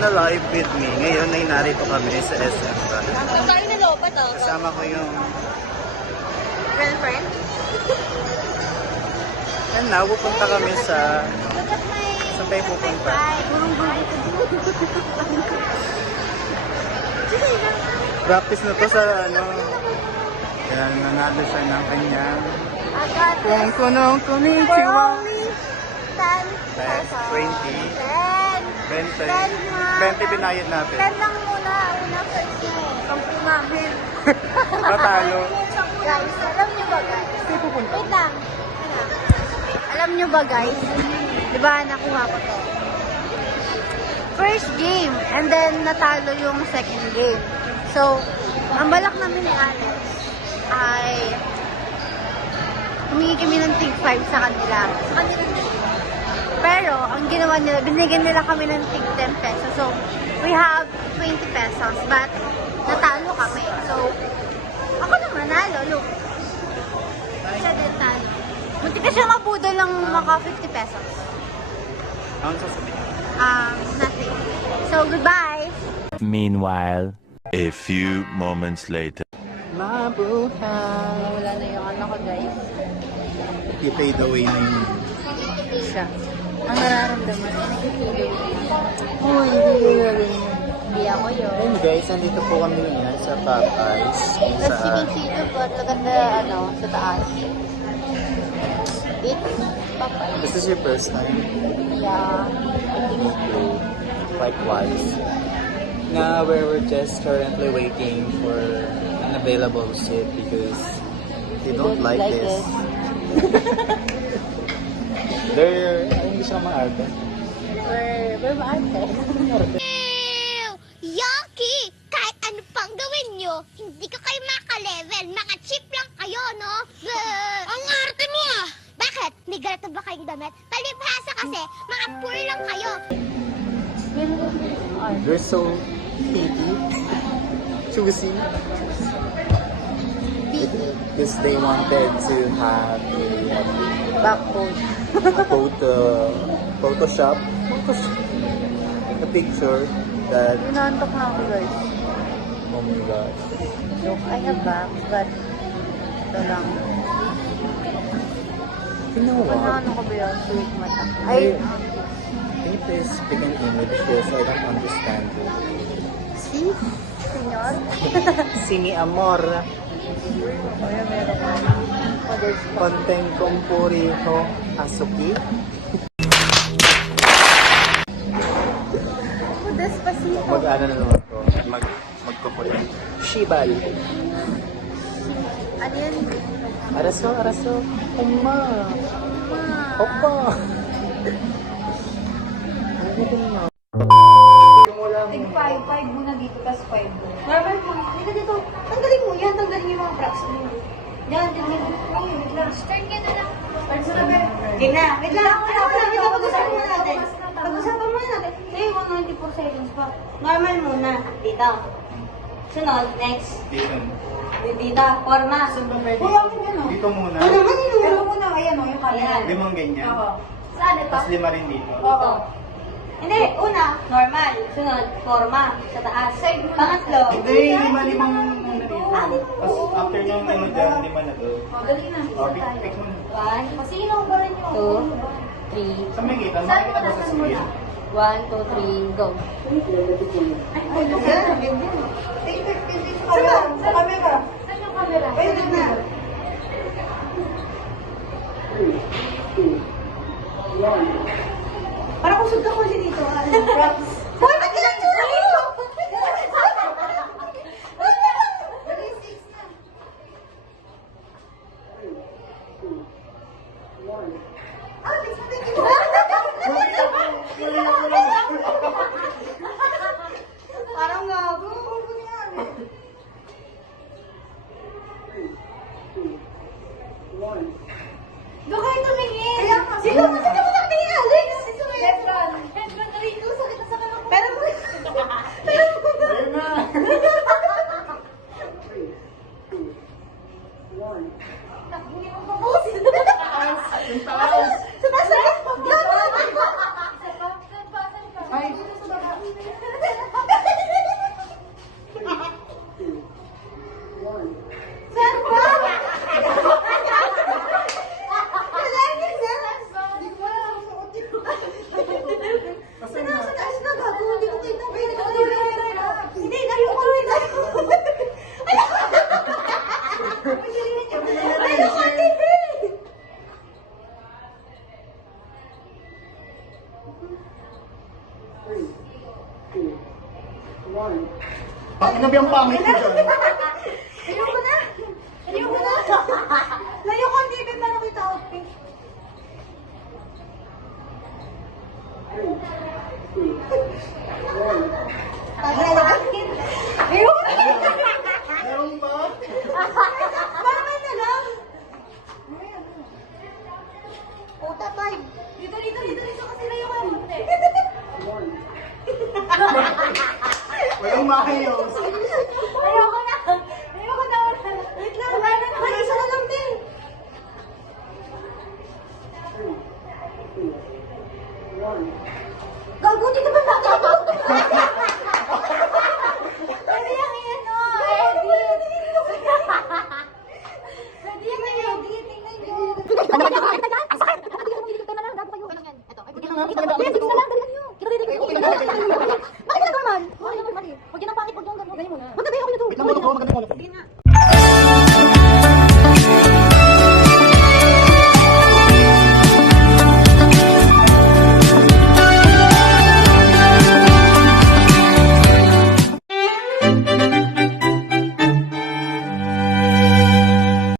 na live with me. Ngayon ay narito kami sa SM. Tayo na lopat oh. Kasama ko yung... Girlfriend? And now, pupunta kami sa... Look at my... Saan tayo pupunta? Practice na to sa ano... Yan, nanalo siya ng kanyang... Kung kunong konnichiwa. 10 pesos. 20. 10. 20 binayad natin. 10 lang muna. Una first niya eh. Kampo namin. Patalo. Guys, alam niyo ba guys? Wait lang. Alam niyo ba guys? Diba nakuha ko to? First game. And then natalo yung second game. So, ang balak namin ni Alex ay humingi kami ng tig 5 sa kanila. Pero, ang ginawa nila, binigyan nila kami ng tig 10 pesos. So, we have 20 pesos. But, natalo kami. So, ako naman nalo, look. Siya din talo. Munti ka siya mabudol ng maka 50 pesos. Ano sasabihin? Nothing. So, goodbye! Meanwhile, a few moments later. Mabuhay. Wala na yung ano ko, guys. I-fade away na yun. Siya. Ang nararamdaman ay nag-fade Oh, hindi. Hindi ako yun. Ayun guys, nandito po kami ngayon sa Popeyes. Kung Let's see saan. the season po. Look at the, sa taas. It's Popeye. This is your first time. Yeah. Likewise. Now we're just currently waiting for an available seat because they don't like this. They're, hindi sila maarte. We're maarte. Yucky! Kahit ano pang gawin nyo, hindi ko kayo maka-level. Maka-cheap lang kayo, no? Ang arte mo ah! Bakit? May ganito ba kayong damit? Palibhasa kasi, maka-poor lang kayo. They're so picky. Choosy. Because they wanted to have Backbone. a Photoshop. A picture that, Pinantok na ako, guys. oh my God. Look, I have bags, but ito lang. You know what? Ano ko ba yun? Sweet mata. Ay, can you please speak in English because I don't understand it. Si? Senyor? Sini amor. Ayan, meron ko. Konten kumpuriho asuki. Despacito. Mag-ano na naman ko. Magkukulit. Shibal. Ano yan? Araso, araso. Uma. Ma. Opa. Tig 5 muna dito, tas 5 doon. Normal mo. Dito, dito. Tanggalin mo yan. Tanggalin yung mga props mo. Yan, yan. Wait lang. Start ka na lang. Start mo na, be. Game na. Wait lang. Wait lang. Pag-usapan muna natin. Pag-usapan muna natin. Sa'yo, 194 seconds pa. Normal muna. Dito. Sunod. Next. Dito. Forma. Uy, akin yan, oh. Dito muna. Ano naman yun? Ano muna? Ayan, oh. Yung camera. Limang ganyan. Oo. Saan ito? Tapos 5 rin dito. Oo. Hindi, una, normal. Sunod, forma. Sa taas. Pangatlo. Hindi, 5 muna dito. Tapos after nung ano dyan, 5 na doon. Oh, dali na. O, pick mo na. 1, sino ba rin yung 2, 3. Saan may kita? Saan Makikita mo ba na sa saan mo na? screen? 1, 2, 3, go. Ay, sa camera. Saan yung camera? Ayun na. Parang kusog ka kasi dito. Props. Hoy, ba't ka lang dito? Parang gago. Doon kayo tumingin. Sino mo sa tingin, Alex? Letron. Letron na rin. Sakit na sa kanang. Pero mo. Ayun na. Hindi mo pa-post. Yung taas. Sa taas. Sa taas. Ay. Ano ba yung pangit ko dyan? Ayoko na! Ayoko na! Layo ko, hindi ba meron kita outfit? Ayoko na! Meron ba? Bakit na lang? Puta, five. Dito kasi layo ko. Walang maayos. Ayoko na! Ayoko na! Wait lang! Wala na naman! Isa na lang din! Gago, di ka ba nagago? Pwede yung i-ano, edit! Pwede yung i-edit, tingnan nyo!